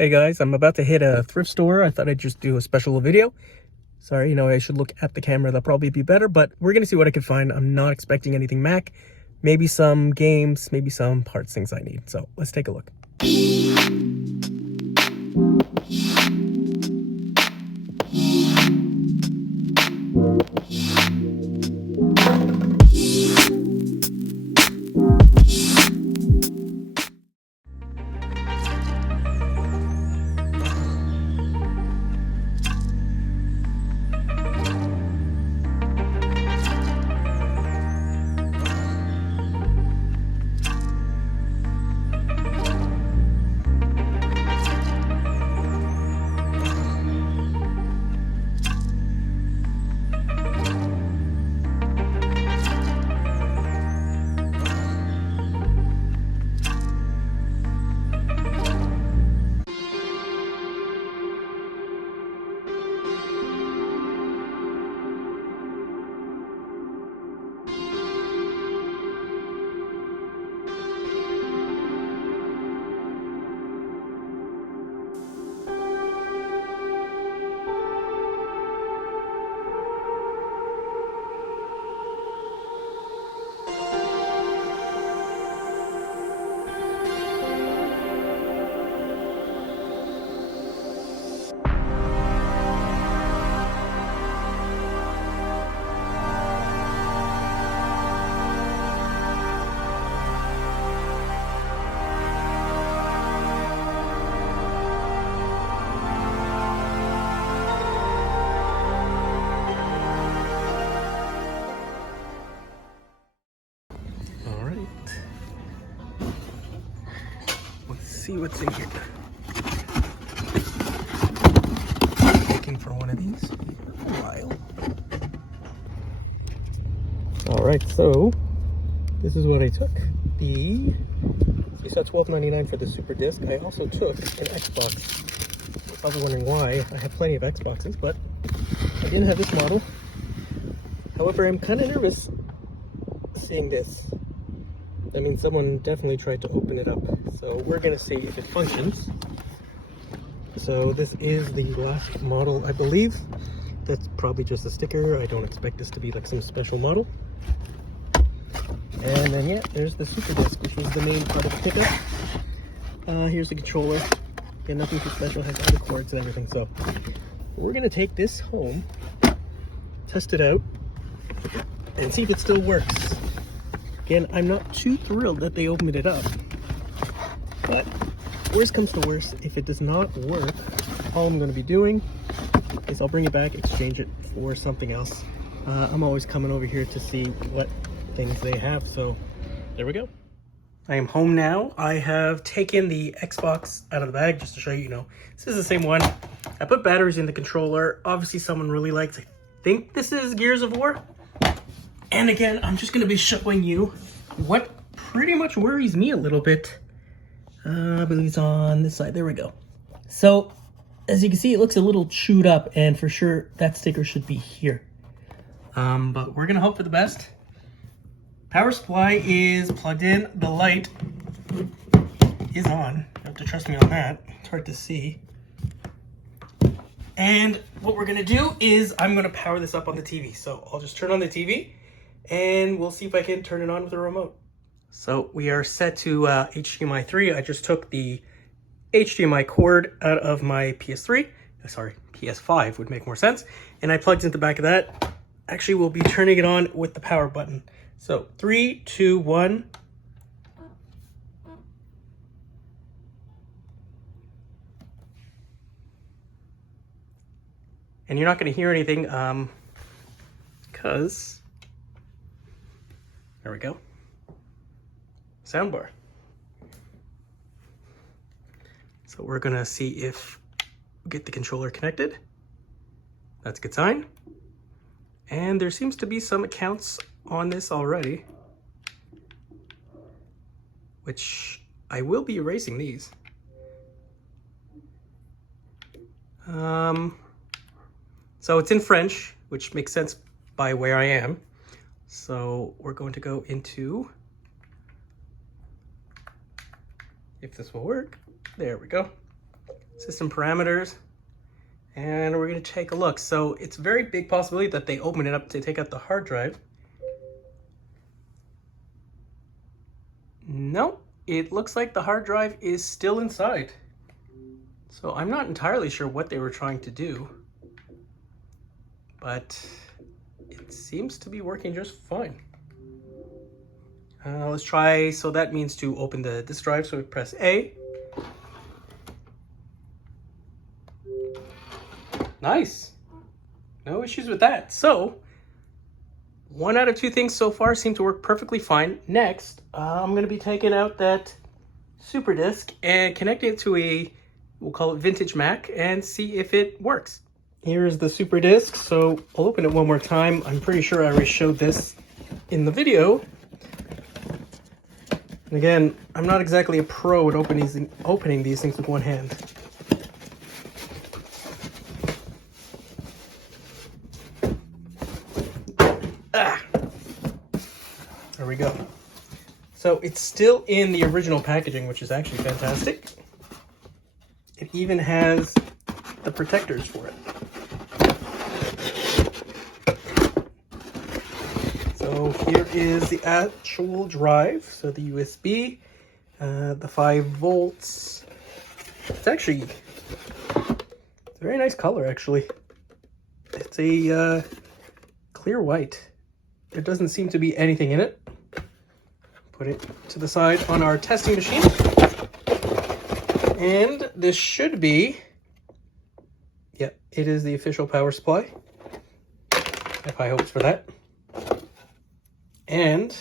Hey guys, I'm about to hit a thrift store. I thought I'd just do a special video. Sorry, I should look at the camera. That'll probably be better, but we're gonna see what I can find. I'm not expecting anything Mac. Maybe some games, maybe some parts, things I need. So let's take a look. See what's in here. Looking for one of these for a while. All right, so this is what I took. You saw $12.99 for the Super Disc. I also took an Xbox. You're probably wondering why. I have plenty of Xboxes, but I didn't have this model. However, I'm kind of nervous seeing this. I mean, someone definitely tried to open it up, so we're gonna see if it functions. So this is the last model, I believe. That's probably just a sticker. I don't expect this to be like some special model. And then yeah, there's the Super Disc, which was the main part of the pickup. Here's the controller. Yeah, nothing too special, has all the cords and everything. So we're gonna take this home, test it out, and see if it still works. Again, I'm not too thrilled that they opened it up, but worst comes to worst, if it does not work, all I'm going to be doing is I'll bring it back, exchange it for something else. I'm always coming over here to see what things they have, so there we go. I am home now. I have taken the Xbox out of the bag just to show you, this is the same one. I put batteries in the controller. Obviously someone really likes, I think this is Gears of War. And again, I'm just going to be showing you what pretty much worries me a little bit. I believe it's on this side. There we go. So, as you can see, it looks a little chewed up, and for sure, that sticker should be here. But we're going to hope for the best. Power supply is plugged in. The light is on. You have to trust me on that. It's hard to see. And what we're going to do is I'm going to power this up on the TV. So, I'll just turn on the TV. And we'll see if I can turn it on with a remote. So we are set to HDMI 3. I just took the HDMI cord out of my PS3. Sorry, PS5 would make more sense. And I plugged into the back of that. Actually, we'll be turning it on with the power button. So 3, 2, 1. And you're not going to hear anything because... There we go. Soundbar. So we're gonna see if we get the controller connected. That's a good sign. And there seems to be some accounts on this already, which I will be erasing these. So it's in French, which makes sense by where I am. So we're going to go into, if this will work, there we go. system parameters, and we're going to take a look. So it's a very big possibility that they open it up to take out the hard drive. No, it looks like the hard drive is still inside. So I'm not entirely sure what they were trying to do, but it seems to be working just fine. Let's try, so that means to open this drive, so we press A. Nice. No issues with that. So, 1 out of 2 things so far seem to work perfectly fine. Next, I'm going to be taking out that super disk and connecting it to a, we'll call it vintage Mac, and see if it works. Here's the super disk, so I'll open it one more time. I'm pretty sure I already showed this in the video. And again, I'm not exactly a pro at opening these things with one hand. There we go. So it's still in the original packaging, which is actually fantastic. It even has the protectors for it. So here is the actual drive. So the USB, the 5 volts. It's actually a very nice color, actually. It's a clear white. There doesn't seem to be anything in it. Put it to the side on our testing machine. And this should be, yeah, it is the official power supply. I have high hopes for that. And,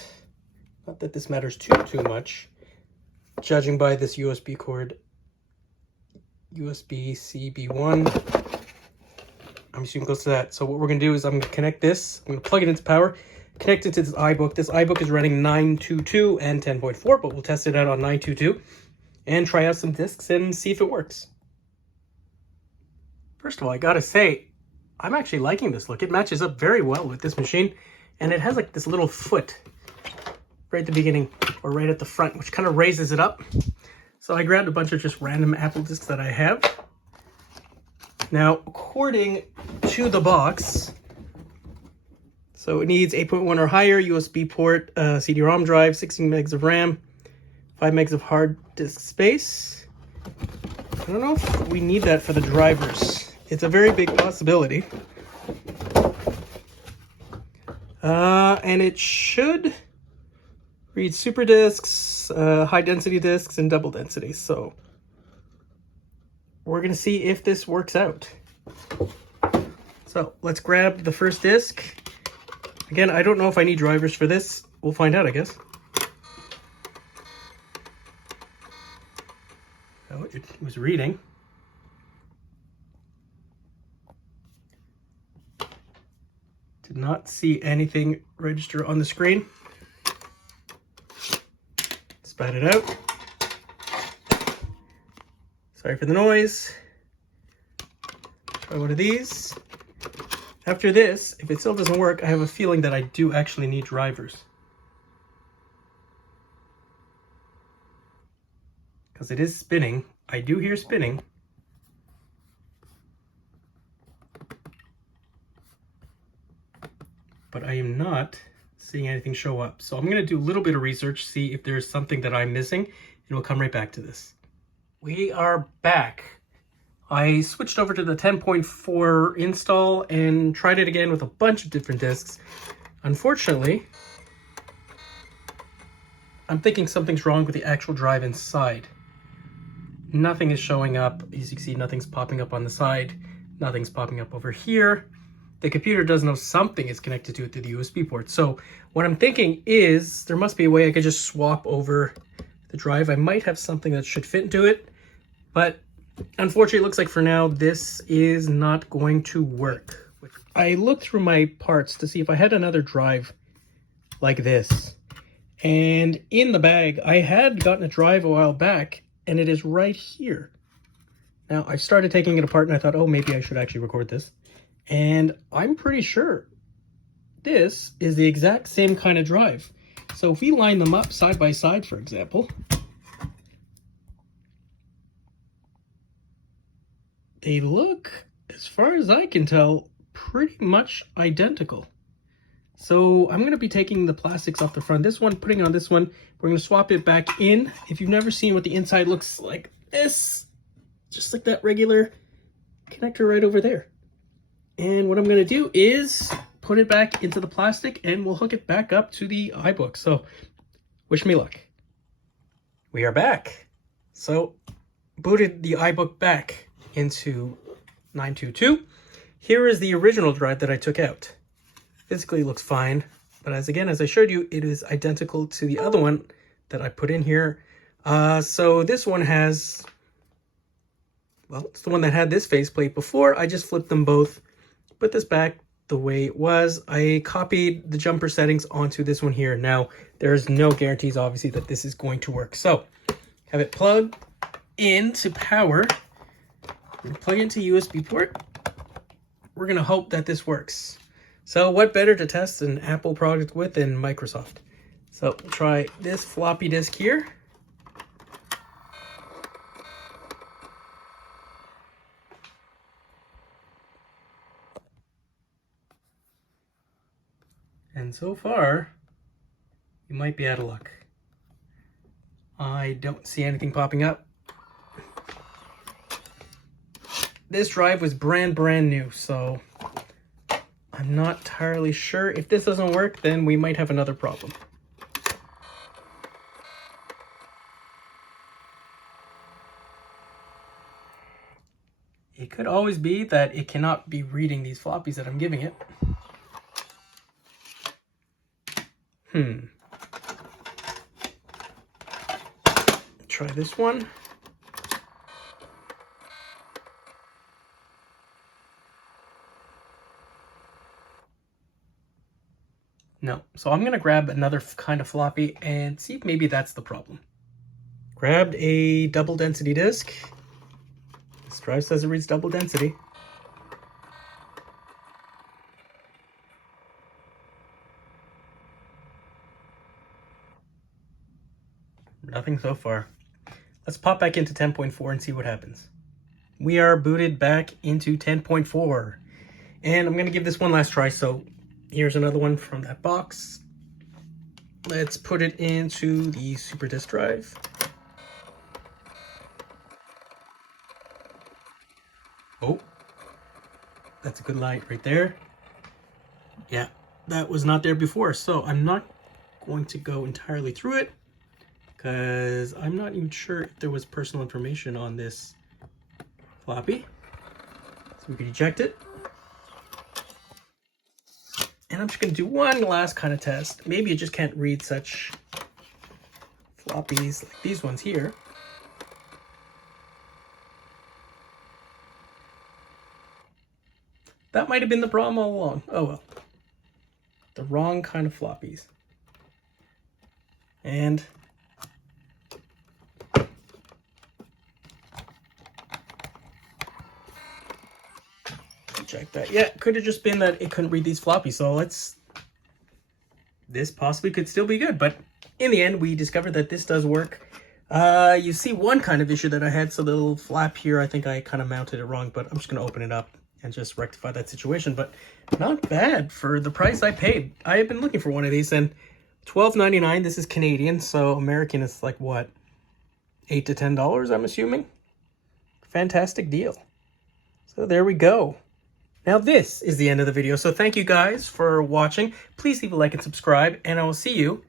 not that this matters too much, judging by this USB cord, USB-C B1, I'm assuming it goes to that. So what we're going to do is I'm going to connect this, I'm going to plug it into power, connect it to this iBook. This iBook is running 9.22 and 10.4, but we'll test it out on 9.22 and try out some discs and see if it works. First of all, I gotta say, I'm actually liking this look. It matches up very well with this machine, and it has like this little foot right at the beginning or right at the front, which kind of raises it up. So I grabbed a bunch of just random Apple discs that I have. Now, according to the box, so it needs 8.1 or higher, USB port, CD-ROM drive, 16 megs of RAM, 5 megs of hard disk space. I don't know if we need that for the drivers. It's a very big possibility. And it should read super disks, high density disks, and double density. So we're going to see if this works out. So let's grab the first disk. Again, I don't know if I need drivers for this. We'll find out, I guess. Oh, it was reading. Did not see anything register on the screen. Spat it out. Sorry for the noise. Try one of these. After this, if it still doesn't work, I have a feeling that I do actually need drivers. Because it is spinning. I do hear spinning. But I am not seeing anything show up. So I'm going to do a little bit of research, see if there's something that I'm missing, and we'll come right back to this. We are back. I switched over to the 10.4 install and tried it again with a bunch of different discs. Unfortunately, I'm thinking something's wrong with the actual drive inside. Nothing is showing up. As you can see, nothing's popping up on the side. Nothing's popping up over here. The computer does know something is connected to it through the USB port. So what I'm thinking is there must be a way I could just swap over the drive. I might have something that should fit into it, but unfortunately, it looks like for now, this is not going to work. I looked through my parts to see if I had another drive like this. And in the bag, I had gotten a drive a while back, and it is right here. Now, I started taking it apart, and I thought, oh, maybe I should actually record this. And I'm pretty sure this is the exact same kind of drive. So if we line them up side by side, for example, they look, as far as I can tell, pretty much identical. So I'm going to be taking the plastics off the front, this one, putting it on this one. We're going to swap it back in. If you've never seen what the inside looks like this, just like that regular connector right over there. And what I'm going to do is put it back into the plastic and we'll hook it back up to the iBook. So wish me luck. We are back. So booted the iBook back into 922. Here is the original drive that I took out. Physically looks fine, but as I showed you, it is identical to the other one that I put in here. So this one has, well, it's the one that had this faceplate before. I just flipped them both, put this back the way it was. I copied the jumper settings onto this one here. Now, there's no guarantees, obviously, that this is going to work. So, have it plugged into power. We're gonna plug it into USB port. We're gonna hope that this works. So what better to test an Apple product with than Microsoft? So we'll try this floppy disk here. And so far, you might be out of luck. I don't see anything popping up. This drive was brand new, so I'm not entirely sure. If this doesn't work, then we might have another problem. It could always be that it cannot be reading these floppies that I'm giving it. Try this one. No. So I'm going to grab another kind of floppy and see if maybe that's the problem. Grabbed a double density disk. This drive says it reads double density. Nothing so far. Let's pop back into 10.4 and see what happens. We are booted back into 10.4. And I'm going to give this one last try. So here's another one from that box. Let's put it into the super disk drive. Oh, that's a good light right there. Yeah, that was not there before. So I'm not going to go entirely through it because I'm not even sure if there was personal information on this floppy. So we could eject it. And I'm just going to do one last kind of test. Maybe it just can't read such floppies like these ones here. That might have been the problem all along. Oh well. The wrong kind of floppies. And check that. Yeah, could have just been that it couldn't read these floppies. So this possibly could still be good. But in the end, we discovered that this does work. You see one kind of issue that I had. So the little flap here, I think I kind of mounted it wrong, but I'm just going to open it up and just rectify that situation. But not bad for the price I paid. I have been looking for one of these, and $12.99. This is Canadian, so American is like what, $8 to $10, I'm assuming. Fantastic deal. So there we go. Now this is the end of the video, so thank you guys for watching. Please leave a like and subscribe, and I will see you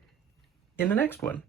in the next one.